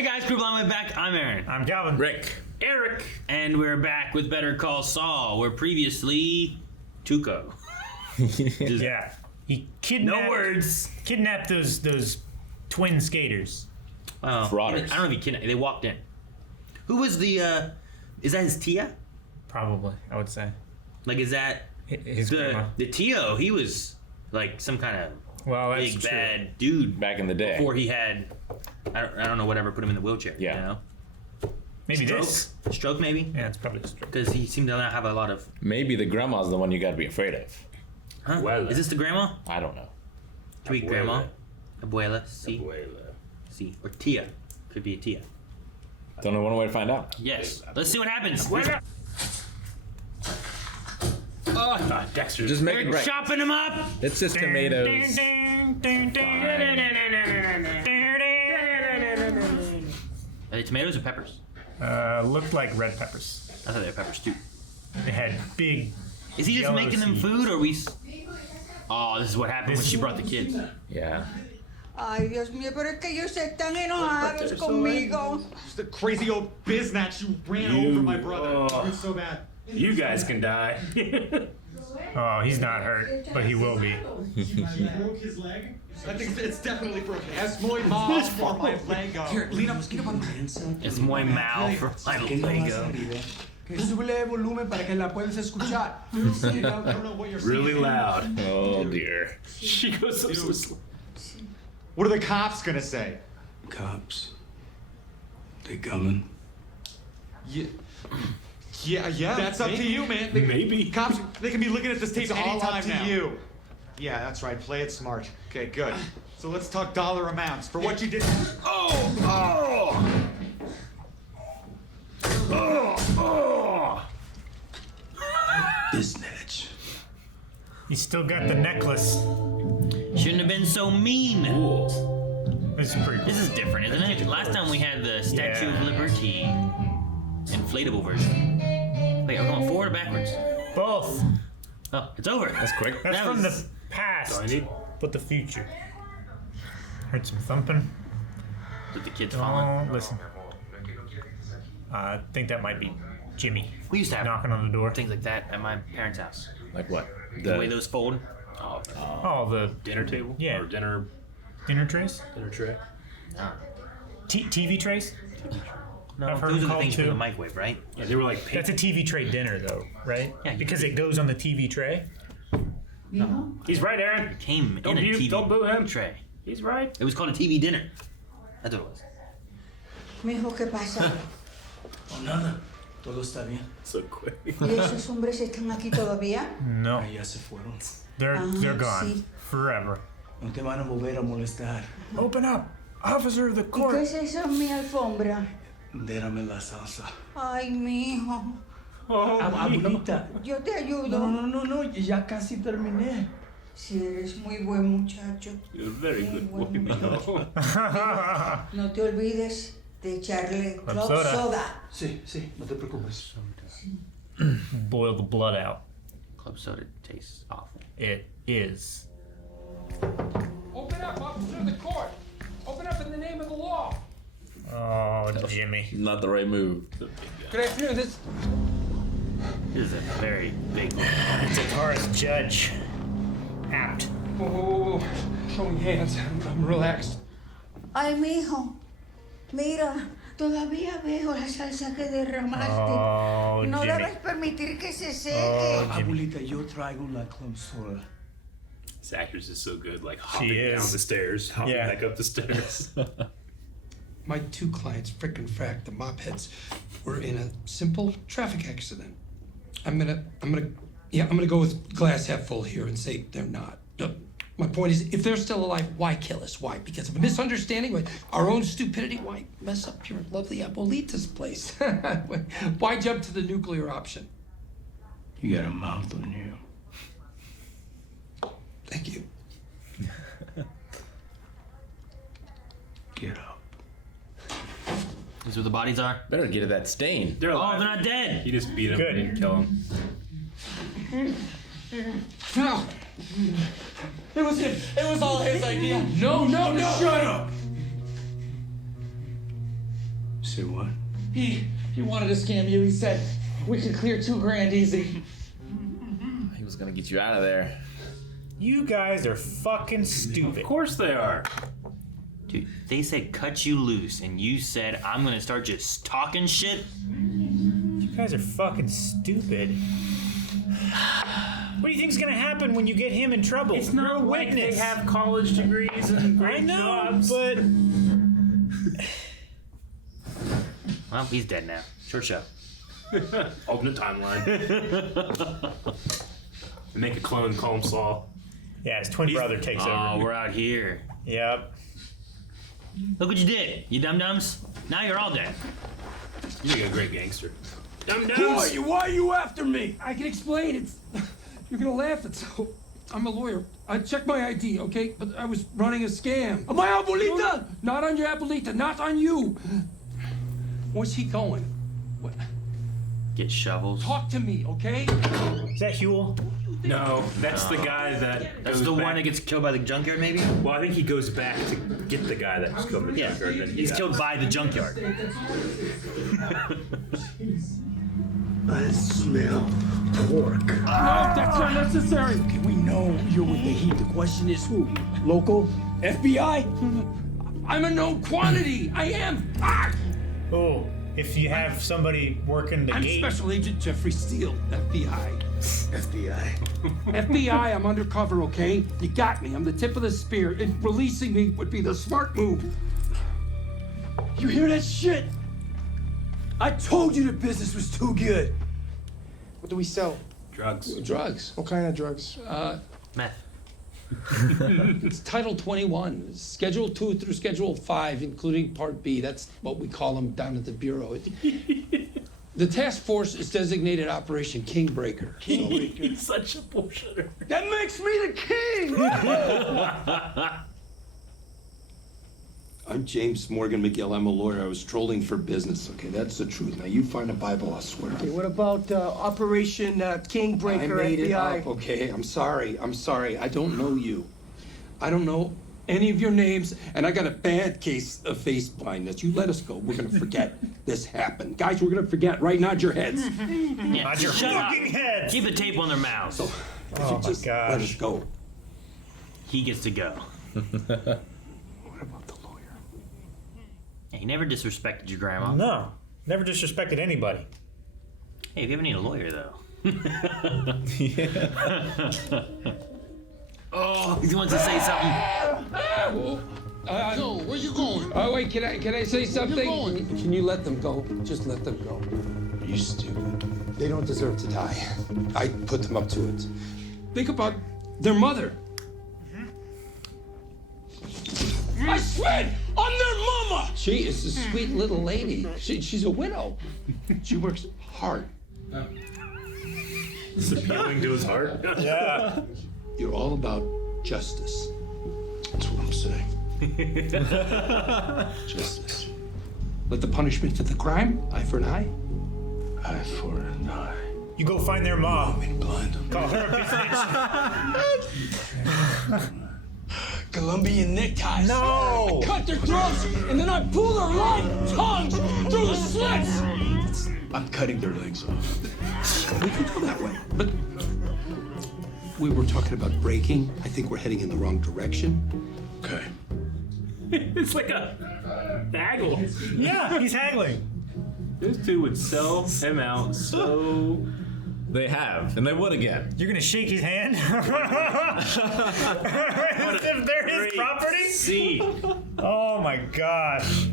Hey guys, Crew Blind Way back. I'm Aaron. I'm Calvin. Rick. Eric. And we're back with Better Call Saul. We're previously Tuco. Yeah. He kidnapped. No words. Kidnapped those twin skaters. Frauders. I don't know if he kidnapped. They walked in. Who was the? Is that his Tia? Probably, I would say. Like, is that His grandma. the Tio? He was like some kind of That's big true. bad dude Back in the day. before he had. I don't know whatever put him in the wheelchair. Yeah. You know? Maybe Stroke? this. Stroke maybe. Yeah, it's probably a stroke. Because he seemed to not have a lot of. Maybe the grandma's the one you gotta be afraid of. Huh? Abuela. Is this the grandma? I don't know. Could be Abuela. grandma. Abuela. See. Abuela. See. Or Tia. Could be a Tia. It's only one way to find out. Yes. Let's see what happens. Oh, Dexter. Just make We're it right. chopping them up. It's just tomatoes. Are they tomatoes or peppers? Looked like red peppers. I thought they were peppers too. They had big. Is he just Yellow making them seeds. food, or we? Oh, this is what happened when she brought the kids. Yeah. Ay, Dios mío, pero es que ellos están enojados conmigo. Just a crazy old biznatch you ran over my brother. It's so bad. You guys can die. Oh, he's not hurt, but he will be. He broke his leg? I think it's definitely broken. As my mom for my Lego. Here, lean up on It's muy mal for my Lego. Súbele el volumen para que la puedas escuchar. I don't know what you're saying. Really loud. Oh dear. She goes so slow. What are the cops gonna say? Cops. They coming. Yeah. That's up to you, man. Maybe. Cops, they can be looking at this tape It's all anytime up to now. you. Yeah, that's right. Play it smart. Okay, good. So let's talk dollar amounts for what you did. This snatch. He's still got the necklace. Shouldn't have been so mean. This is pretty cool. This is different, isn't it? Last time we had the Statue of Liberty inflatable version. Wait, are we going forward or backwards? Both. Oh, it's over. That's quick. That's That from was- the past, I need. but the future. Heard some thumping. With the kids falling. Oh, listen. I think that might be Jimmy We used to have knocking on the door. things like that at my parents' house. Like what? The way those fold. Oh, Oh, the dinner table? Yeah. Or dinner trays? dinner tray? TV trays? No, I've heard those are the called things for too. the microwave, right? Yeah, they were like That's a TV tray dinner, though, right? Yeah, you because can- it goes on the TV tray. He's right, Aaron. It came Don't in a you- TV don't boo him. tray. He's right. It was called a TV dinner. That's what it was. Mijo, ¿qué pasa? Oh, nada. Todo está bien. So quick. ¿Y esos hombres están aquí todavía? No, Ah, ya se fueron. they're gone sí. forever. No te van a volver a molestar. Open up, officer of the ¿Y qué court. es eso en mi alfombra? Dérame la salsa. Ay, mijo. Abuelita. Yo te ayudo. No, ya casi terminé. Si eres muy buen muchacho. You're a very Muy good buen boy. muchacho. No te olvides de echarle Club club soda. soda. Sí, no te preocupes. Boil the blood out. Club soda tastes awful. It is. Open up, officer of the court. Open up in the name of the law. Oh, Jimmy. Not the right move. Good afternoon. This is a very big one. It's a Taurus judge. Apt. Whoa. Showing hands. I'm relaxed. Ay, mijo. Mira, todavía veo la salsa que derramaste. Oh, No Jimmy. debes permitir que se seque. Oh, Jimmy. Abuelita, yo traigo la club soda. This actress is so good, like hopping is. down the stairs, hopping Yeah. back up the stairs. My two clients, Frick and Frack, the mopheads, were in a simple traffic accident. I'm gonna go with glass half full here and say they're not. My point is, if they're still alive, why kill us? Why? Because of a misunderstanding? Why? Our own stupidity? Why mess up your lovely Abuelita's place? Why jump to the nuclear option? You got a mouth on you. Thank you. Get up. Is where the bodies are? Better get at that stain. They're Oh, alive. they're not dead. He just beat him Good. and didn't kill him. No. It was him. It was all his idea. No. Shut up! Say what? He wanted to scam you. He said we could clear $2,000 easy. He was gonna get you out of there. You guys are fucking stupid. Of course they are. Dude, they said cut you loose, and you said I'm gonna start just talking shit? You guys are fucking stupid. What do you think's gonna happen when you get him in trouble? It's You're not a like witness. they have college degrees and great I know, jobs. but Well, he's dead now. Short show. Alternate timeline. They make a clone, call him Saul. yeah, his twin brother takes Oh, over. we're out here. Yep. Look what you did, you dum-dums. Now you're all dead. You make a great gangster. Who are you? Why are you after me? I can explain. It's you're gonna laugh. It's I'm a lawyer. I checked my ID, okay? But I was running a scam. My abuelita? Not on your abuelita. Not on you. Where's he going? What? Get shovels. Talk to me, okay? Is that Huel? No, that's the guy that That's goes the back. one that gets killed by the junkyard, maybe? Well, I think he goes back to get the guy that was killed by the Yeah, junkyard. Then he's got- killed by the junkyard. I smell pork. No, that's not necessary. Okay, we know you're with the heat. The question is who? Local? FBI? I'm a known quantity. I am. Ah! Oh, if you have somebody working the I'm gate. Special Agent Jeffrey Steele, FBI. FBI. FBI, I'm undercover, okay? You got me. I'm the tip of the spear. And releasing me would be the smart move. You hear that shit? I told you the business was too good. What do we sell? drugs. Drugs. What kind of drugs? Meth. It's Title 21, Schedule 2 through Schedule 5, including Part B. That's what we call them down at the Bureau. The task force is designated Operation Kingbreaker. He's such a bullshitter. That makes me the king! I'm James Morgan McGill. I'm a lawyer. I was trolling for business. Okay, that's the truth. Now you find a Bible, I'll swear. Okay, what about Operation Kingbreaker, I made it FBI? up, okay? I'm sorry. I don't know you. I don't know any of your names, and I got a bad case of face blindness. You let us go. We're gonna forget this happened. Guys, we're gonna forget. Right? Nod your heads. Yeah, Nod your shut up. fucking heads. Keep the tape on their mouths. Oh my gosh. Let us go. He gets to go. What about the lawyer? Yeah, he never disrespected your grandma. No, never disrespected anybody. Hey, if you ever need a lawyer, though. Oh, he wants to say something. Yo, where you going? Oh wait, can I say something? going? Can you let them go? Just let them go. You stupid. They don't deserve to die. I put them up to it. Think about their mother. I spit on their mama! She is a sweet little lady. She's a widow. She works hard. It's appealing to his heart. Yeah. You're all about justice. That's what I'm saying. Justice. Let the punishment for the crime, eye for an eye. Eye for an eye. You go find their mom. I'm blind. Call her a bitch. Colombian neckties. No. I cut their throats and then I pull their long tongues through the slits. I'm cutting their legs off. We can go that way. But we were talking about braking. I think we're heading in the wrong direction. Okay. It's like a haggle. Yeah, he's haggling. Those two would sell him out so. They have, and they would again. You're gonna shake his hand? As if they're his Great property? scene. Oh my gosh.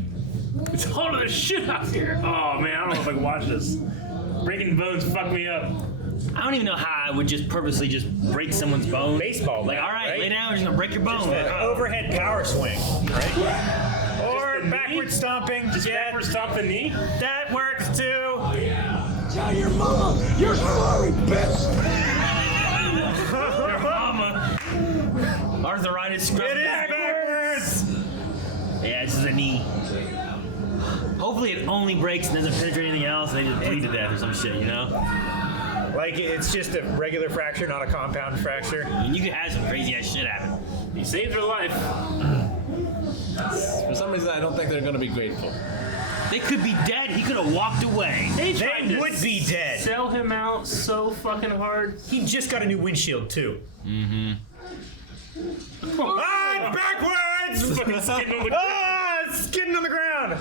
It's hot as shit out here. Oh man, I don't know if I can watch this. Breaking bones fuck me up. I don't even know how I would just purposely just break someone's bone. Baseball Like, bat, all right, right? lay down, we're just gonna break your bone. An overhead power swing, right? Or Just the backward knee? stomping. Just Yeah, backward stomp the knee. that works too. Tell your mama you're sorry, bitch. Your mama. Arthritis. It is backwards. Yeah, this is a knee. Hopefully it only breaks and doesn't penetrate anything else and they just bleed to death or some shit, you know? Like it's just a regular fracture, not a compound fracture. I mean, you could have some crazy ass shit happen. He saved her life. For some reason, I don't think they're going to be grateful. They could be dead. He could have walked away. They to would be dead. Sell him out so fucking hard. He just got a new windshield too. Mm-hmm. Ah, backwards! Fucking skidding over. Skidding on the ground.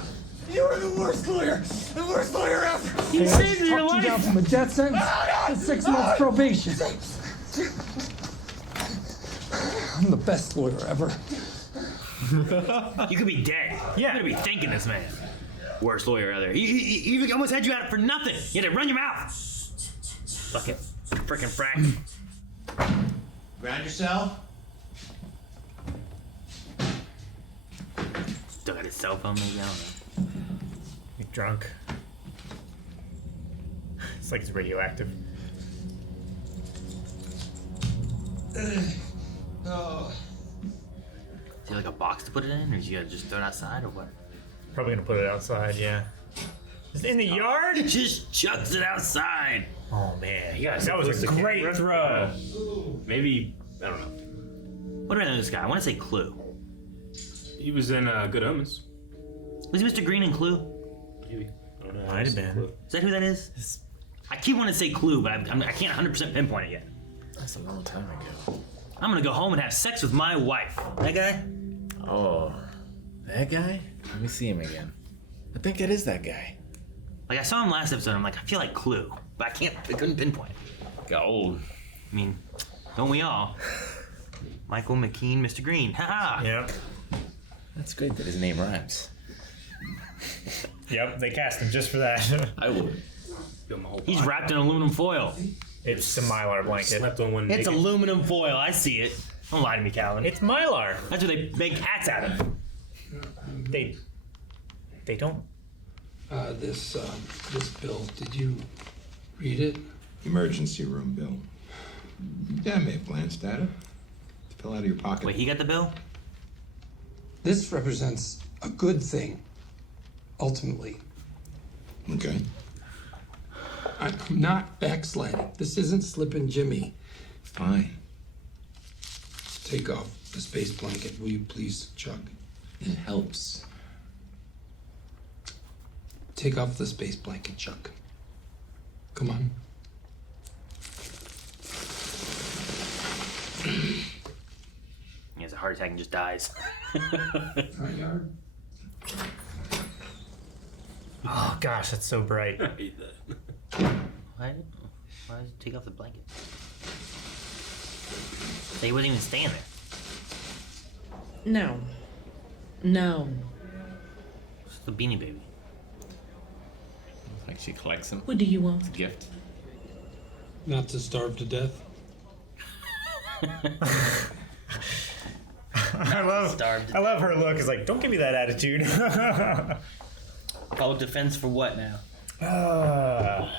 You are the worst lawyer. The worst lawyer ever. He saved your Talked you down life. from a death sentence to 6 months probation. I'm the best lawyer ever. You could be dead. Yeah. You could be thanking this man. Worst lawyer ever. He almost had you out for nothing. You had to run your mouth. Fuck it. Frickin' frack. Ground yourself. Still got his cell phone maybe, I don't know. You're drunk. It's like it's radioactive. Oh. Is he like a box to put it in, or is you gotta just throw it outside, or what? Probably gonna put it outside, yeah. It's in the yard? He just chucks it outside. Oh man, Yeah, that was a great throw. Maybe, I don't know. What do I know this guy? I want to say Clue. He was in Good Omens. Was he Mr. Green in Clue? Maybe. I don't know. Might have been. Is that who that is? I keep wanting to say Clue, but I can't 100% pinpoint it yet. That's a long time ago. I'm gonna go home and have sex with my wife. That guy? Oh, that guy? Let me see him again. I think it is that guy. Like I saw him last episode. I'm like, I feel like Clue, but I couldn't pinpoint it. Got old. I mean, don't we all? Michael McKean, Mr. Green. Haha. Yep. That's great that his name rhymes. Yep, they cast him just for that. I would. He's wrapped in aluminum foil. It's a Mylar blanket. Slept on one. It's naked. aluminum foil. I see it. Don't lie to me, Calvin. It's Mylar. That's what they make hats out of. They don't. This bill, did you read it? Emergency room bill. Yeah, I may have glanced at it. It fell out of your pocket. Wait, he got the bill? This represents a good thing, ultimately. Okay. I'm not backsliding. This isn't slipping Jimmy. Fine. Take off the space blanket, will you please, Chuck? It helps. Take off the space blanket, Chuck. Come on. He has a heart attack and just dies. Oh gosh, that's so bright. I hate that. Why did he take off the blanket? He wasn't even staying there. No. No. It's the Beanie Baby. Like she collects them. What do you want? It's a gift. Not to starve to death. I love her look. It's like, don't give me that attitude. Public defense for what now?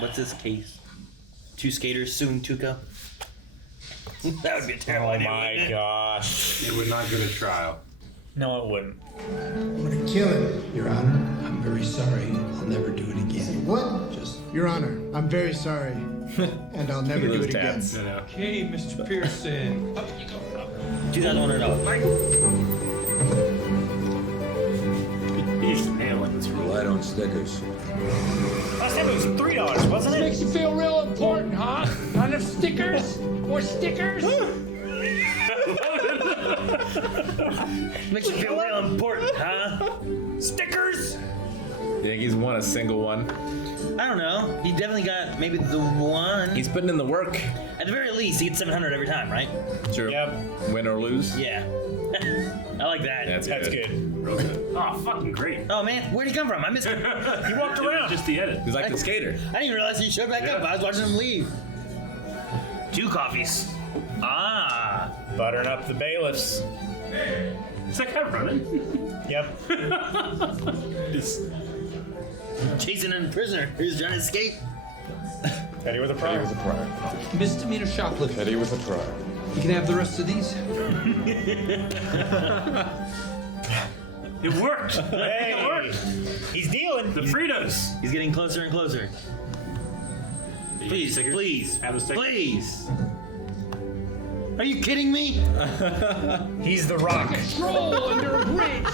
What's this case? 2 skaters suing Tuco? That would be a terrible idea. Oh my gosh. It would not go to trial. No, it wouldn't. I'm gonna kill him. Your Honor, I'm very sorry. I'll never do it again. What? Just. Your Honor, I'm very sorry. And I'll never do it again. Okay, Mr. Pearson. $2,100. You should nail it. That's Light on stickers. Last time it was $3, wasn't it? Makes you feel real important, huh? Not enough stickers? More stickers? Makes you feel real important, huh? Stickers! You think he's won a single one? I don't know. He definitely got maybe the one. He's putting in the work. At the very least, he gets 700 every time, right? True. Yep. Win or lose. Yeah. I like that. That's good. real good. Oh, fucking great. Oh man, where'd he come from? I missed him. He walked around. Just the edit. He's like the skater. I didn't even realize he showed back up. I was watching him leave. 2 coffees. Ah. Buttering up the bailiffs. Is that guy running? Yep. Chasing a prisoner who's trying to escape. Teddy with a prior. Misdemeanor shoplifting. Teddy with a prior. You can have the rest of these. It worked. Hey, It worked. He's dealing. The Fritos. He's getting closer and closer. Please, please, Have a sticker. please. Are you kidding me? He's the Rock. Stroll under a bridge.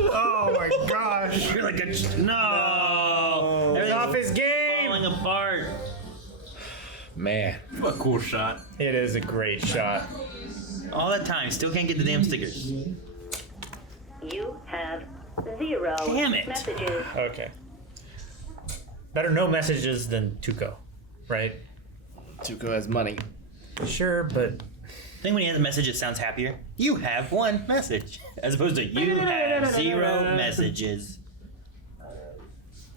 Oh my gosh. You're like no. He's off his game. Falling apart. Man. What a cool shot. It is a great shot. All that time, still can't get the damn stickers. You have 0 Damn it. messages. Okay. Better no messages than Tuco, right? Tuco has money. Sure, but I think when he has a message, it sounds happier. You have 1 message, as opposed to you have 0 messages.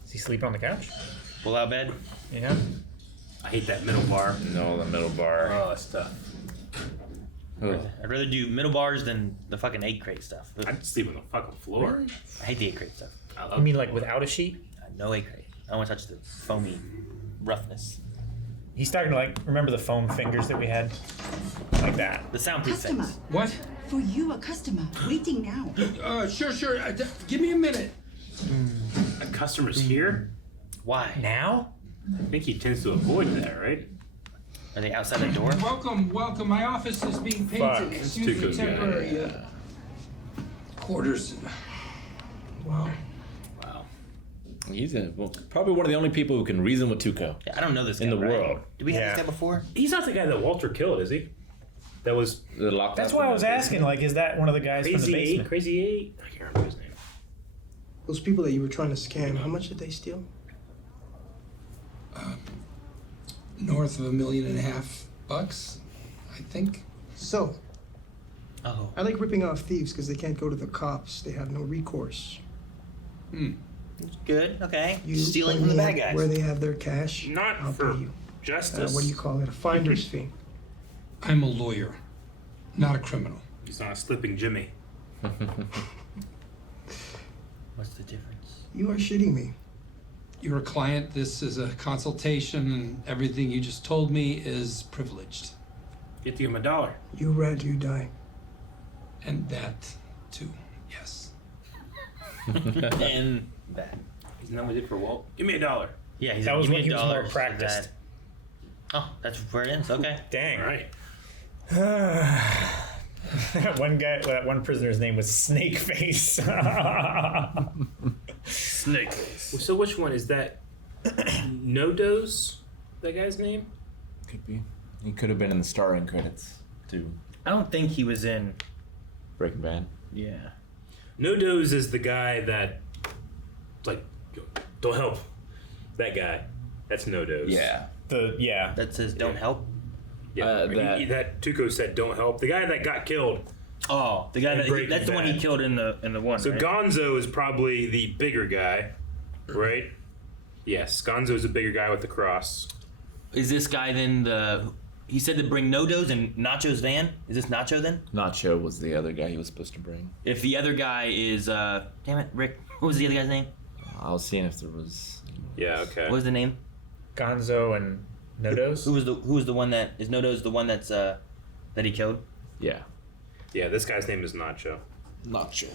does he sleep on the couch? Pull out bed. Yeah. I hate that middle bar. No, the middle bar. Oh, that's tough. Ugh. I'd rather do middle bars than the fucking egg crate stuff. I'd sleep on the fucking floor. I hate the egg crate stuff. You mean like without a sheet? No egg crate. I don't want to touch the foamy roughness. He's starting to like remember the foam fingers that we had, like that. The soundproof Customer. things. What? For you, a customer. Waiting now. Sure. Give me a minute. A customer's here? Why? Now? I think he tends to avoid that, right? Are they outside the door? Welcome. My office is being painted. Fuck. Excuse me, Tuco's guy. temporary quarters. Wow. He's probably one of the only people who can reason with Tuco. Yeah, I don't know this guy in the right? world. Did we have this guy before? He's not the guy that Walter killed, is he? That was locked That's up why in I was the asking, like, is that one of the guys from the Crazy basement? Eight. Crazy Eight. I can't remember his name. Those people that you were trying to scam, how much did they steal? North of $1.5 million, I think. So, Oh. I like ripping off thieves because they can't go to the cops. They have no recourse. Good. Okay. You Stealing tell from the me bad guys. where they have their cash. Not I'll for pay you. justice. What do you call it? A finder's fee. I'm a lawyer, not a criminal. He's not a slipping Jimmy. What's the difference? You are shitting me. You're a client. This is a consultation, and everything you just told me is privileged. Get to give him $1. You red, you die. And that, too. Yes. And that. Isn't that what he did for Walt? Give me $1. Yeah, he's That was give when me he was more $1 for practiced. that. Oh, that's where it ends. Okay. Dang. All right. That one prisoner's name was Snakeface. Snakeface. So which one is that? Nodos? That guy's name? Could be. He could have been in the starring credits too. I don't think he was in. Breaking Bad. Yeah. Nodos is the guy that, like, don't help. That guy. That's Nodos. Yeah. That says don't help. Yeah. That Tuco said don't help. The guy that got killed. Oh, the guy that's the one he killed in the one. So right? Gonzo is probably the bigger guy, right? Yes, Gonzo is the bigger guy with the cross. Is this guy then the? He said to bring Nodos in Nacho's van. Is this Nacho then? Nacho was the other guy he was supposed to bring. If the other guy is, damn it, Rick. What was the other guy's name? I was seeing if there was. Yeah. Okay. What was the name? Gonzo and Nodos. Who was the one that is Nodos? The one that's that he killed. Yeah. Yeah. This guy's name is Nacho. Nacho.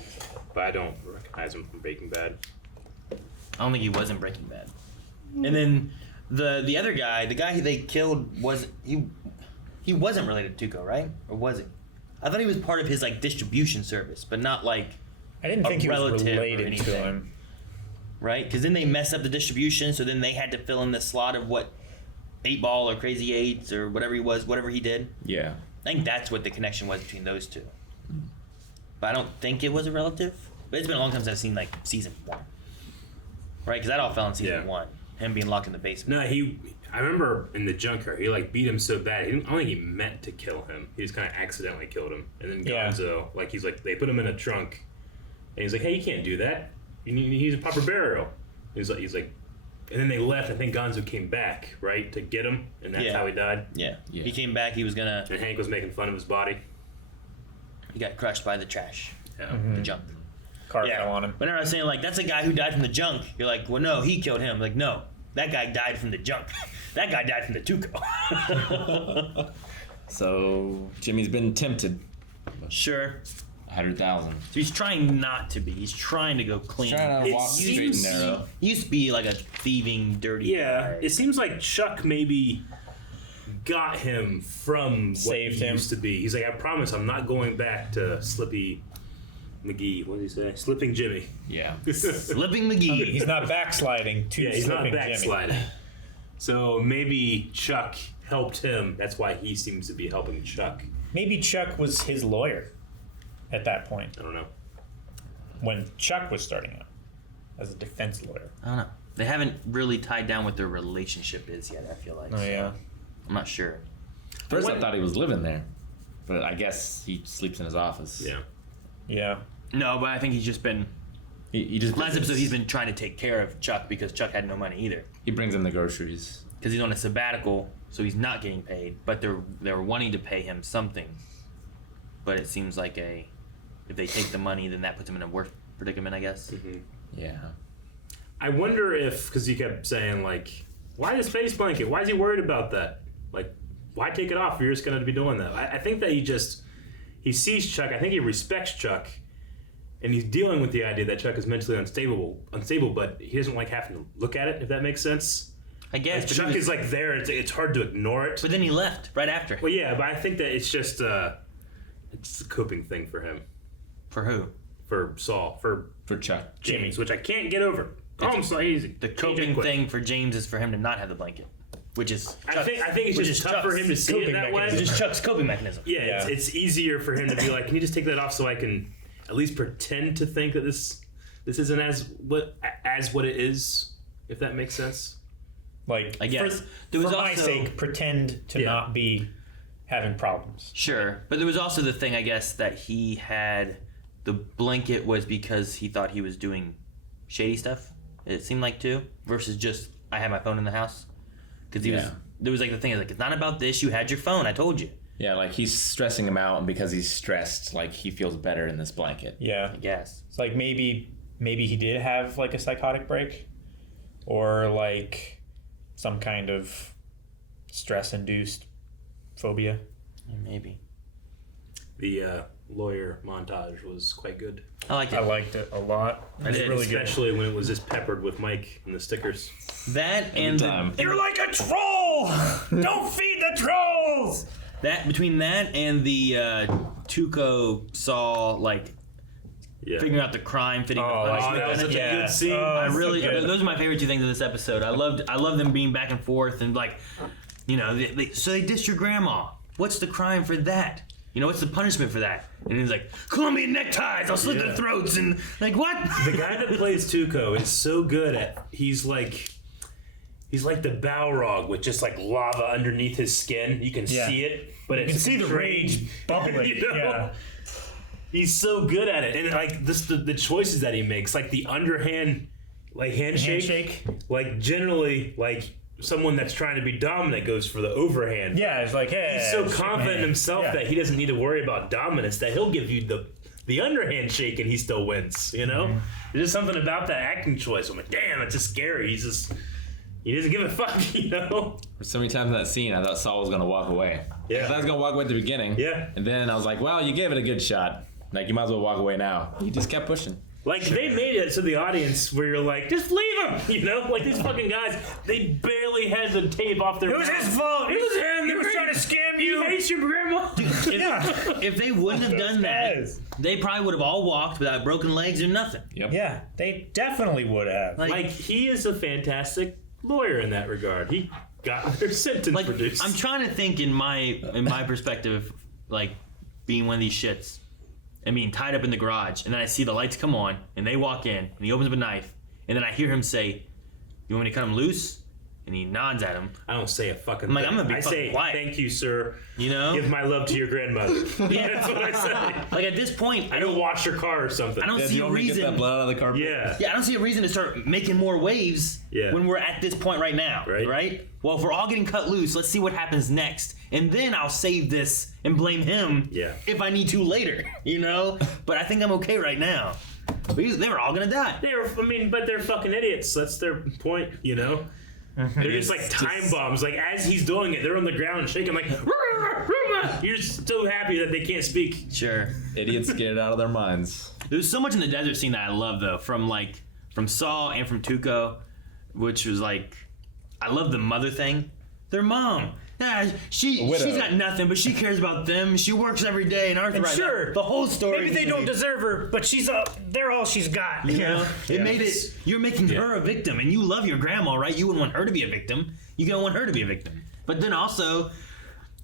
But I don't recognize him from Breaking Bad. I don't think he was in Breaking Bad. And then the other guy, the guy they killed was he wasn't related to Tuco, right? Or was he? I thought he was part of his like distribution service, but not like I didn't think he was related to him. Right? Because then they messed up the distribution, so then they had to fill in the slot of what 8-Ball or Crazy Eights or whatever he was, whatever he did. Yeah. I think that's what the connection was between those two. But I don't think it was a relative. But it's been a long time since I've seen like season 1. Right? Because that all fell in season 1. Him being locked in the basement. No, I remember in the junkyard, he like beat him so bad. I don't think he meant to kill him. He just kind of accidentally killed him. And then Gonzo, like he's like, they put him in a trunk, and he's like, hey, you can't do that. You need a proper burial. He's like, and then they left. I think Gonzo came back, right, to get him, and that's how he died. Yeah. He came back. He was gonna. And Hank was making fun of his body. He got crushed by the trash. Yeah. The junk. Car fell on him. Whenever I was saying like that's a guy who died from the junk, you're like, well, no, he killed him. Like, no, that guy died from the junk. That guy died from the Tuco. So Jimmy's been tempted. Sure. 100,000. So he's trying not to be. He's trying to go clean. He's trying to walk straight and narrow. He used to be like a thieving, dirty guy. It seems like Chuck maybe got him from what he used to be. He's like, I promise I'm not going back to Slippy McGee. What did he say? Slipping Jimmy. Yeah. Slipping McGee. He's not backsliding to He's not Slipping backsliding. Jimmy. So maybe Chuck helped him. That's why he seems to be helping Chuck. Maybe Chuck was his lawyer at that point. I don't know. When Chuck was starting out as a defense lawyer. I don't know. They haven't really tied down what their relationship is yet, I feel like. Oh, yeah. I'm not sure. First I thought he was living there, but I guess he sleeps in his office. Yeah. Yeah. No, but I think he's just been... He just last episode, he's been trying to take care of Chuck because Chuck had no money either. He brings in the groceries. Because he's on a sabbatical, so he's not getting paid. But they're wanting to pay him something. But it seems like if they take the money, then that puts him in a worse predicament, I guess. Mm-hmm. Yeah. I wonder if, because you kept saying, like, why this face blanket? Why is he worried about that? Like, why take it off if you're just going to be doing that? I think that he sees Chuck. I think he respects Chuck. And he's dealing with the idea that Chuck is mentally unstable, but he doesn't like having to look at it, if that makes sense. I guess. Like, Chuck is like there. It's hard to ignore it. But then he left right after. Well, yeah, but I think that it's just it's a coping thing for him. For who? For Saul. For Chuck. James, which I can't get over. Call him so easy. The coping thing for James is for him to not have the blanket. Which is I think it's just tough for him to see it that way. Which is Chuck's coping mechanism. Yeah. It's easier for him to be like, can you just take that off so I can at least pretend to think that this isn't as what it is, if that makes sense. Like, I guess. For my sake, pretend to not be having problems. Sure. But there was also the thing, I guess, that he had the blanket was because he thought he was doing shady stuff. It seemed like too, versus just I had my phone in the house. Because there was like the thing, like, it's not about this, you had your phone, I told you. Yeah, like he's stressing him out, and because he's stressed, like he feels better in this blanket. Yeah. I guess. It's like maybe he did have like a psychotic break, or like some kind of stress-induced phobia. Yeah, maybe. The lawyer montage was quite good. I liked it a lot. I did, really especially when it was just peppered with Mike and the stickers. That and you're like a troll. Don't feed the trolls. That between that and the Tuco Saul figuring out the crime, fitting the punishment. That was such a good scene. I really those are my favorite two things of this episode. I love them being back and forth and so they dissed your grandma. What's the crime for that? What's the punishment for that? And he's like, Colombian neckties, I'll slit their throats, and like what? The guy that plays Tuco is so good at he's like the Balrog with just like lava underneath his skin. You can see it, but you can see the rage bubbling. Yeah. He's so good at it. And like the choices that he makes, like the underhand handshake. Like generally someone that's trying to be dominant goes for the overhand. Yeah, it's like, hey. He's so confident in himself that he doesn't need to worry about dominance, that he'll give you the underhand shake and he still wins, Mm-hmm. There's just something about that acting choice. I'm like, damn, it's just scary. He doesn't give a fuck, So many times in that scene, I thought Saul was going to walk away. Yeah. I thought he was going to walk away at the beginning. Yeah. And then I was like, well, you gave it a good shot. Like, you might as well walk away now. He just kept pushing. Like, they made it to the audience where you're like, just leave him, Like, these fucking guys, they barely had the tape off their It was mouth. his fault. It was him. He was trying to scam you. He hates your grandma. If they wouldn't have done that, they probably would have all walked without broken legs or nothing. Yep. Yeah, they definitely would have. Like, he is a fantastic lawyer in that regard. He got their sentence reduced. I'm trying to think in my perspective, like being one of these shits and being tied up in the garage, and then I see the lights come on, and they walk in, and he opens up a knife, and then I hear him say, "You want me to cut him loose?" And he nods at him. I don't say a fucking I'm like, thing. I'm gonna be I fucking say, quiet. "Thank you, sir. Give my love to your grandmother." Yeah. That's what I say. Like at this point, I don't wash your car or something. I don't see a reason. Get that blood out of the carpet. Yeah. Yeah, I don't see a reason to start making more waves when we're at this point right now. Right? Well, if we're all getting cut loose, let's see what happens next. And then I'll save this and blame him if I need to later, But I think I'm okay right now. They were all gonna die. But they're fucking idiots. That's their point, They're just like time bombs. Like as he's doing it, they're on the ground shaking like, you're so happy that they can't speak. Sure. Idiots get it out of their minds. There's so much in the desert scene that I love though, from Saul and from Tuco, which was like, I love the mother thing. Their mom. she's got nothing, but she cares about them. She works every day, and Arthur. And right sure, now, the whole story. Maybe they don't deserve her, but they're all she's got. You know, it made it. You're making her a victim, and you love your grandma, right? You wouldn't want her to be a victim. You don't want her to be a victim. But then also,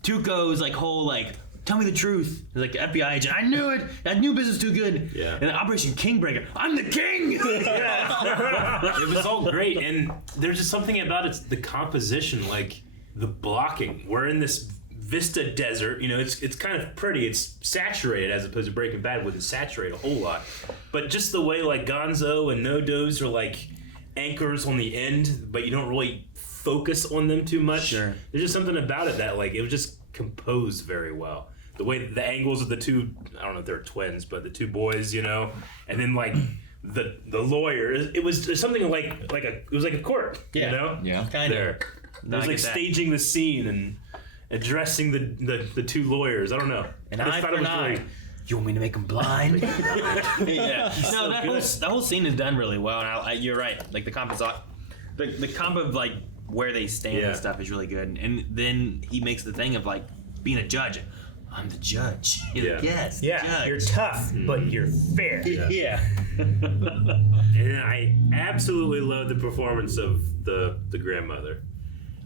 Tuco's like whole like. Tell me the truth. He's like FBI agent. I knew it. I knew business too good. Yeah. And then Operation Kingbreaker. I'm the king. It was all great, and there's just something about it. The composition, like the blocking. We're in this Vista desert. You know, it's kind of pretty. It's saturated as opposed to Breaking Bad, wouldn't saturate a whole lot. But just the way like Gonzo and No Doze are like anchors on the end, but you don't really focus on them too much. Sure. There's just something about it that like it was just composed very well. The way the angles of the two, I don't know if they're twins, but the two boys, you know, and then like the lawyer, it was something it was like a court, you know, kind there. of. It was like staging the scene and addressing the two lawyers. I don't know. An I just eye thought for it an was eye. really- You want me to make him blind? Yeah. So No, that whole scene is done really well, and you're right. Like the comp of like where they stand and stuff is really good, and then he makes the thing of like being a judge. I'm the judge. You're the guest. Yeah, judge. you're tough, but you're fair. Yeah. And I absolutely love the performance of the grandmother.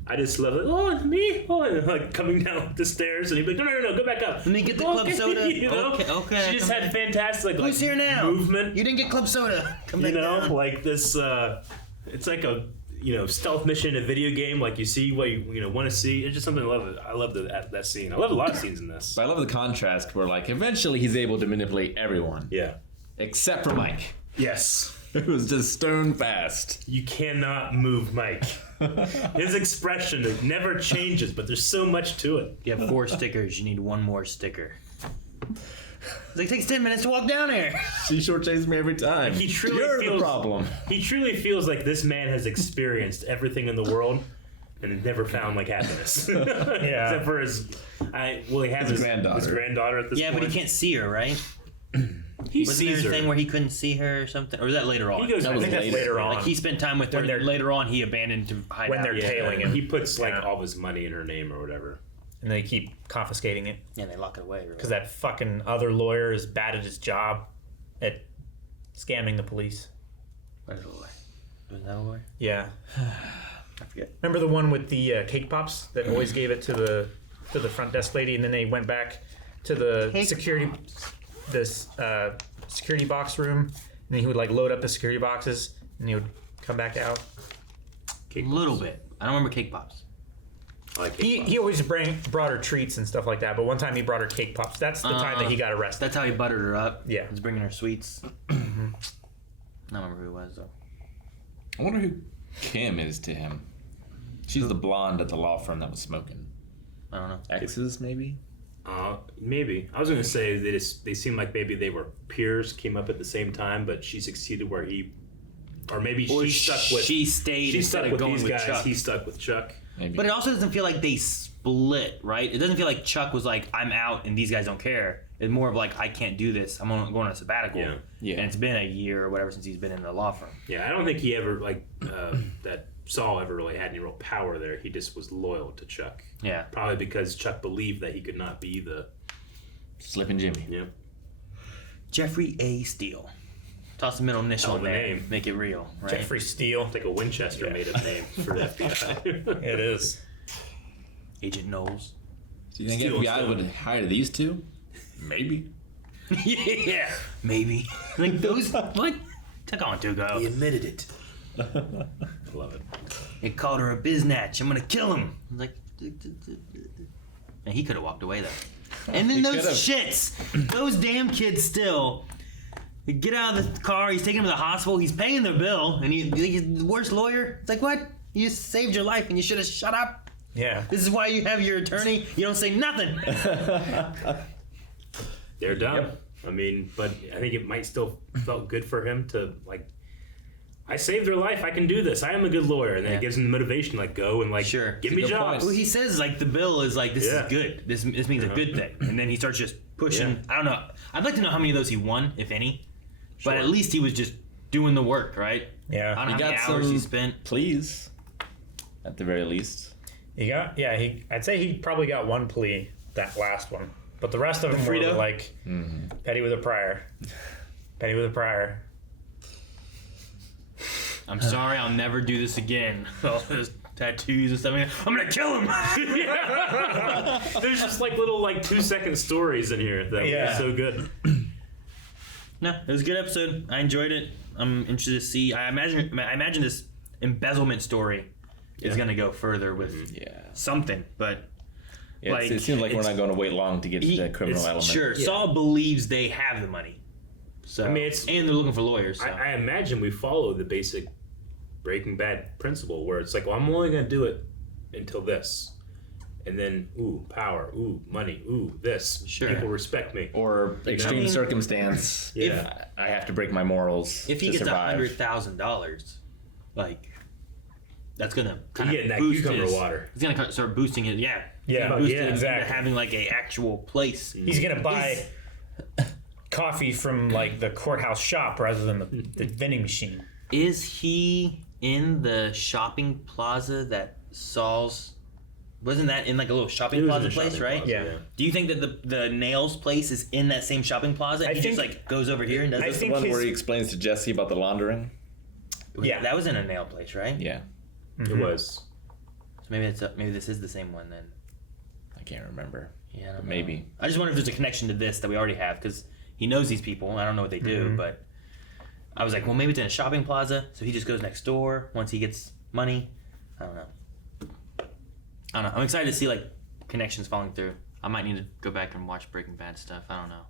I just love it. Oh, it's me. Oh, and like coming down the stairs, and he'd be like, no, go back up. Let me get the club soda. You know? Okay. She just had fantastic Who's here now? movement. You didn't get club soda. Come back down. Like this. It's like a stealth mission in a video game. Like you see what you want to see. It's just something I love. I love that scene. I love a lot of scenes in this. But I love the contrast where like eventually he's able to manipulate everyone. Yeah. Except for Mike. Yes. It was just stone fast. You cannot move Mike. His expression never changes, but there's so much to it. You have 4 stickers. You need 1 more sticker. It takes 10 minutes to walk down here. She shortchanges me every time. He truly You're feels, the problem. He truly feels like this man has experienced everything in the world and never found like happiness. Except for his granddaughter. His granddaughter at this point. Yeah, but he can't see her, right? Wasn't there a thing where he couldn't see her or something? Or was that later on? He goes, I think that's later on. Like he spent time with her, and later on he abandoned to hide when out. they're tailing him. He puts like all of his money in her name or whatever. And they keep confiscating it. Yeah, they lock it away. Because that fucking other lawyer is bad at his job at scamming the police. Where's the lawyer? Was that a lawyer? Yeah. I forget. Remember the one with the cake pops that always gave it to the front desk lady, and then they went back to the security box room, and then he would like load up the security boxes, and he would come back out. A little bit. I don't remember cake pops. He always brought her treats and stuff like that, but one time he brought her cake pops. That's the time that he got arrested. That's how he buttered her up. Yeah. He's bringing her sweets. I don't remember who it was, though. I wonder who Kim is to him. She's the blonde at the law firm that was smoking. I don't know. Exes, maybe? Maybe. I was going to say they seemed like maybe they were peers, came up at the same time, but she succeeded where he... Or maybe she stuck with... She stayed She instead stuck of with going these with guys. Chuck. He stuck with Chuck. Maybe. But it also doesn't feel like they split, right? It doesn't feel like Chuck was like, I'm out and these guys don't care. It's more of like, I can't do this. I'm going on a sabbatical. Yeah. And it's been a year or whatever since he's been in the law firm. Yeah, I don't think he ever, that Saul ever really had any real power there. He just was loyal to Chuck. Yeah. Probably because Chuck believed that he could not be the... Slippin' Jimmy. Yeah. Jeffrey A. Steele. Toss the middle initial in there. Name. Make it real, right? Jeffrey Steele. It's like a Winchester made up name for the FBI. It is. Agent Knowles. Do you think FBI would hire these two? Maybe. Yeah, maybe. Like those, what? Took on Tuco. He admitted it. I love it. He called her a biznatch. I'm gonna kill him. I'm like, and he could have walked away though. And then those shits, those damn kids still get out of the car. He's taking him to the hospital. He's paying their bill, and he's the worst lawyer. It's like, what? You just saved your life, and you should have shut up. Yeah. This is why you have your attorney. You don't say nothing. They're done. Yep. I mean, but I think it might still felt good for him to like. I saved their life. I can do this. I am a good lawyer, and then it gives him the motivation, like go and like give me jobs. Well, he says like the bill is like this is good. This means a good thing, and then he starts just pushing. Yeah. I don't know. I'd like to know how many of those he won, if any. Sure. But at least he was just doing the work, right? Yeah. I don't know how many hours he spent. Please, at the very least. I'd say he probably got one plea, that last one. But the rest of them were like petty with a prior. Petty with a prior. I'm sorry, I'll never do this again. All those tattoos and stuff. I'm gonna kill him. Yeah. There's just like little 2-second stories in here that were so good. No, it was a good episode. I enjoyed it. I'm interested to see. I imagine this embezzlement story is gonna go further with something, but. Yeah, it seems like we're not going to wait long to get to the criminal element. Sure, Saul believes they have the money. So and they're looking for lawyers. So. I imagine we follow the basic Breaking Bad principle where it's like, well, I'm only going to do it until this. And then, power, money, this. Sure. People respect me. Or extreme circumstance. If I have to break my morals. If he gets $100,000, that's going to kind of boost cucumber water. It's going to start boosting it. Yeah. Exactly. Having a actual place. He's gonna buy coffee from the courthouse shop rather than the vending machine. Is he in the shopping plaza that Saul's? Wasn't that in a little shopping plaza place, right? Yeah. Do you think that the nails place is in that same shopping plaza? And he just goes over here and does this? The one where he explains to Jesse about the laundering. Yeah, that was in a nail place, right? Yeah, it was. So maybe this is the same one then. I can't remember. Yeah, I don't know. Maybe. I just wonder if there's a connection to this that we already have because he knows these people. I don't know what they do, but I was like, well, maybe it's in a shopping plaza, so he just goes next door once he gets money. I don't know. I'm excited to see connections falling through. I might need to go back and watch Breaking Bad stuff. I don't know.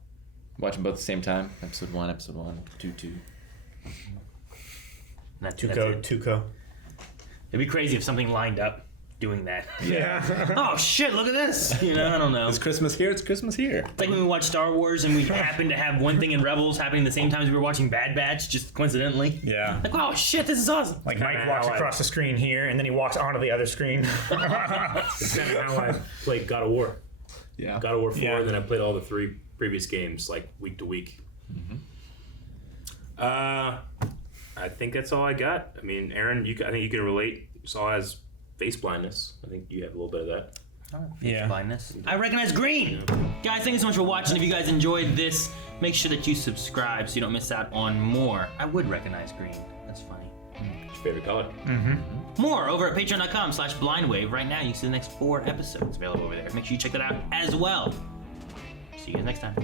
Watch them both at the same time. Episode 1, 2. Tuco. It'd be crazy if something lined up doing that. Yeah. Oh shit! Look at this. I don't know. It's Christmas here. It's Christmas here. It's like when we watch Star Wars and we happen to have one thing in Rebels happening the same time as we were watching Bad Batch, just coincidentally. Yeah. Oh shit! This is awesome. Mike walks across the screen here, and then he walks onto the other screen. It's kind of how I played God of War. Yeah. God of War 4, and then I played all the 3 previous games week to week. I think that's all I got. I mean, Aaron, I think you can relate. Saul has face blindness. I think you have a little bit of that. Blindness. I recognize green. Guys, thank you so much for watching. If you guys enjoyed this, make sure that you subscribe so you don't miss out on more. I would recognize green. That's funny. What's your favorite color? More over at patreon.com/blindwave. Right now, you can see the next 4 episodes available over there. Make sure you check that out as well. See you guys next time.